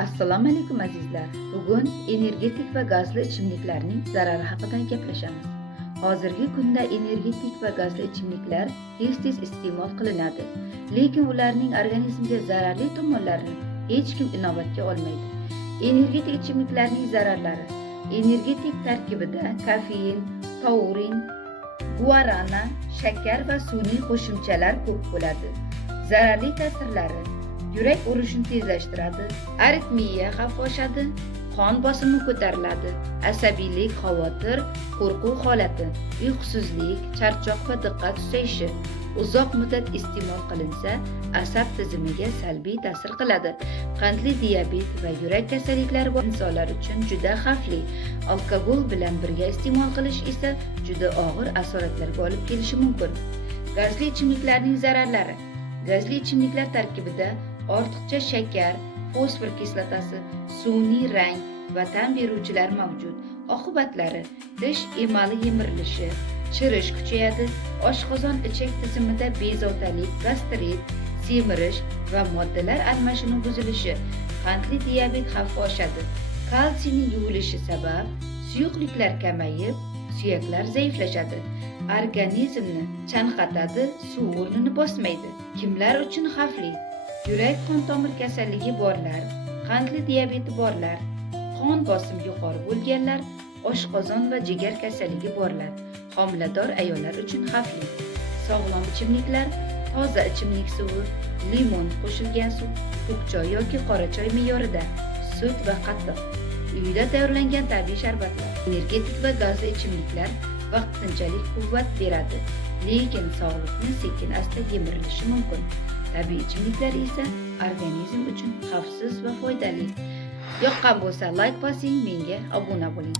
Assalomu alaykum azizlar. Bugun energetik va gazli ichimliklarning zarari haqida gaplashamiz. Hozirgi kunda energetik va gazli ichimliklar tez-tez iste'mol qilinadi, lekin ularning organizmga zararli tomonlarini hech kim inobatga olmaydi. Energetik ichimliklarning zararlari. Energetik tarkibida kofein, taurin, guarana, shakar va sun'iy qo'shimchalar ko'p bo'ladi. Zararli ta'sirlari: yurak urishini tezlashtiradi, aritmiya xavfi oshadi, qon bosimi ko'tariladi, asabiylik, xavotir, qo'rquv holati, uyqusizlik, charchoq va diqqat susayishi. Uzoq muddat iste'mol qilinsa, asab tizimiga salbiy ta'sir qiladi. Qandli diabet va yurak kasalliklari bor insonlar uchun juda xavfli. Alkogol bilan birga iste'mol qilish esa juda og'ir asoratlarga olib kelishi mumkin. Gazli ichimliklarning zararlari. Gazli ichimliklar tarkibida ortiqcha shakar, fosfor kislotasi, sun'iy rang va ta'm beruvchilar mavjud. Oqibatlari: tish emali yemirilishi, chirish kuchayadi, oshqozon ichak tizimida bezovtalik, gastrit, semirish va moddalar almashinuvi buzilishi, qandli diabet xavfi oshadi. Kalsiyning yuvilishi sabab suyuqliklar kamayib, suyaklar zaiflashadi. Organizmni chanqatadi, suv o'rnini bosmaydi. Kimlar uchun xavfli? Yurak qon tomir kasalligi borlar, qandli diabeti borlar, qon bosimi yuqori bo'lganlar, oshqozon va jigar kasalligi borlar, homilador ayollar uchun xavfli. Sog'lom ichimliklar: toza ichimlik suvi, limon qo'shilgan suv, ko'k choy yoki qora choy me'yorida, sut va qatiq, uyda tayyorlangan tabiiy sharbatlar. Energetik va gazli ichimliklar vaqtinchalik quvvat beradi, lekin sog'liqni sekin-asta yemirilishi mumkin. Tabiiy ichimliklar esa organizm uchun xavfsiz va foydali. Yoqqan bo'lsa like bosing, menga obuna bo'ling.